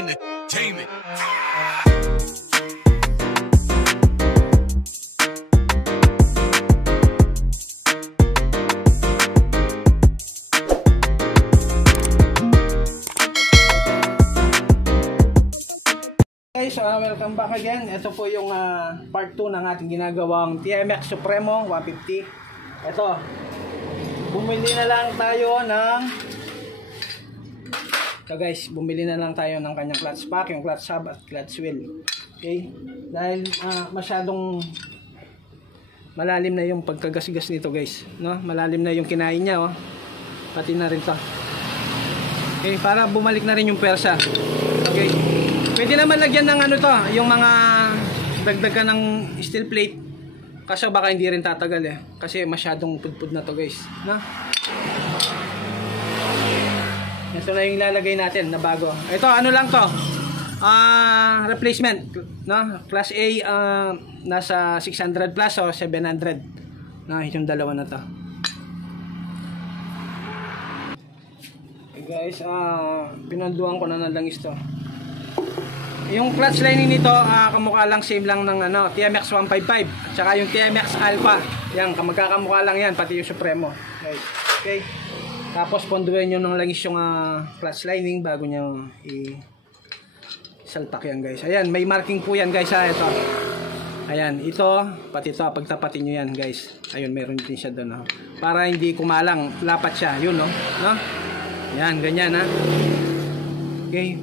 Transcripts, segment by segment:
Entertainment. Guys, welcome back again. Ito po yung part 2 ng ating ginagawang TMX Supremo 150. Ito, bumili na lang tayo ng ng kanyang clutch pack, yung clutch hub at clutch wheel. Okay? Dahil masyadong malalim na yung pagkagasgas nito, guys, no? Malalim na yung kinain niya, oh. Pati na rin 'to. Okay, para bumalik na rin yung persa. Okay. Pwede naman lagyan ng yung mga dagdag ka ng steel plate. Kaso baka hindi rin tatagal kasi masyadong pudpud na to, guys, no? Ito na yung ilalagay natin na bago. Ito, lang to? Replacement, no? Class A, nasa 600 plus o 700. No, yung dalawa na to. Okay, guys, pinanduan ko na ng langis to. Yung clutch lining nito, kamukha lang, same lang ng TMX 155 at saka yung TMX Alpha. Yan, magkakamukha lang yan, pati yung Supremo. Okay. Tapos ponduin nyo ng langis yung clutch lining bago nyo isalpak yan, guys. Ayan, may marking po yan, guys, ito. Ayan, ito, pati ito, pagtapatin nyo yan, guys. Ayun, meron din siya doon, para hindi kumalang, lapat siya, yun, no? Yan, ganyan, Okay.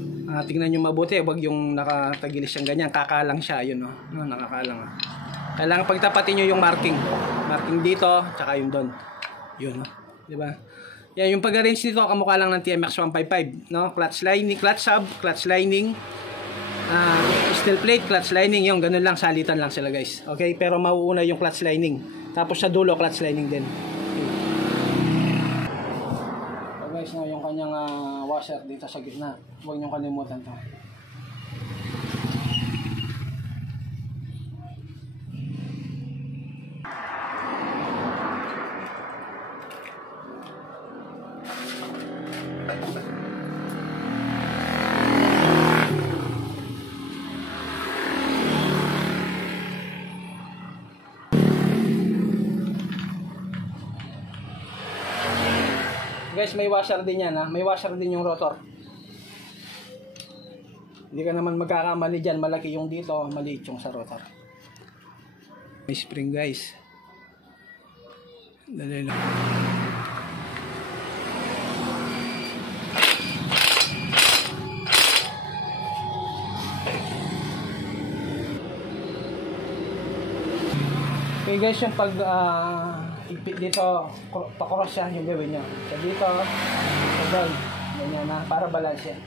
Tingnan nyo mabuti, wag yung nakatagilis siyang ganyan, kakalang siya, yun, no? Nakakalang, Kailangan pagtapatin nyo yung marking dito, tsaka yung doon, yun, no? Diba? Yan, yung pag-arrange nito, kamukha lang ng TMX 155, no? Clutch lining, clutch hub, clutch lining, steel plate, clutch lining, yung ganun lang, salitan lang sila, guys. Okay, pero mauuna yung clutch lining, tapos sa dulo, clutch lining din. Guys, yung kanyang washer dito sa gitna, huwag niyong kalimutan to. Guys, may washer din yan, may washer din yung rotor. Hindi ka naman magkakamali dyan, malaki yung dito, maliit yung sa rotor. May spring, guys. Dali lang. Okay, guys, yung pag ipit dito, pakross siya yung gawin nyo. So dito, doon, ganyan para balance yan.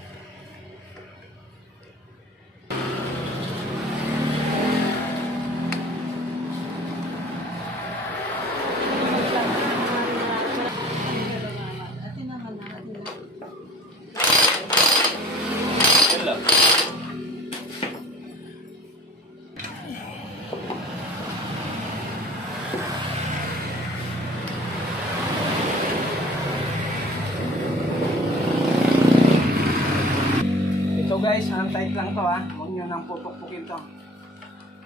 Guys, tight lang to, huwag nyo nang pupukpukin to.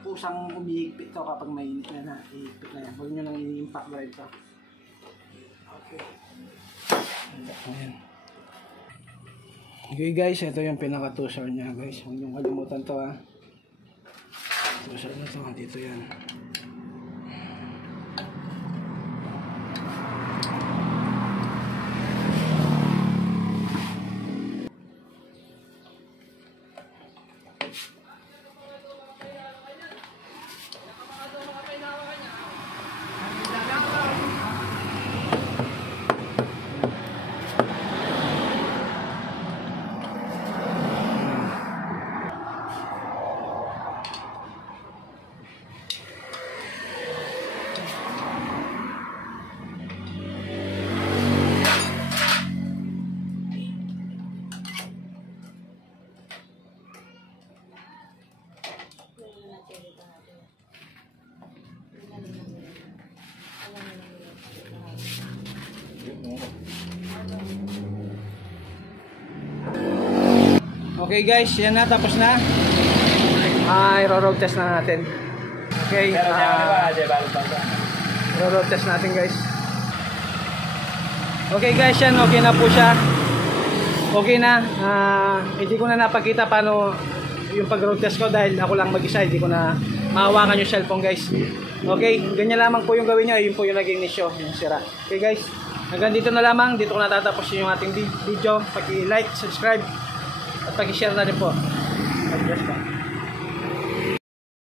Pusang umihigpit to kapag mainit na ihigpit na yan. Huwag nyo nang i-impact drive to. Okay. Okay, guys, ito yung pinaka-tusher nya, guys. Huwag nyo kalimutan to, tusher na to, dito yan. Okay guys, yan na, tapos na. I-road test na natin. Okay, road test natin guys. Okay guys, yan, okay na po siya. Okay na. Hindi ko na napakita paano yung pag-road test ko dahil ako lang mag-isa, hindi ko na mahawakan yung cellphone guys. Okay, ganyan lamang po yung gawin nyo. Yun po yung naging nisyo, yung sira. Okay guys, hanggang dito na lamang. Dito ko natatapos yung ating video. Paki-like, subscribe, at paki-share na rin po. God bless po.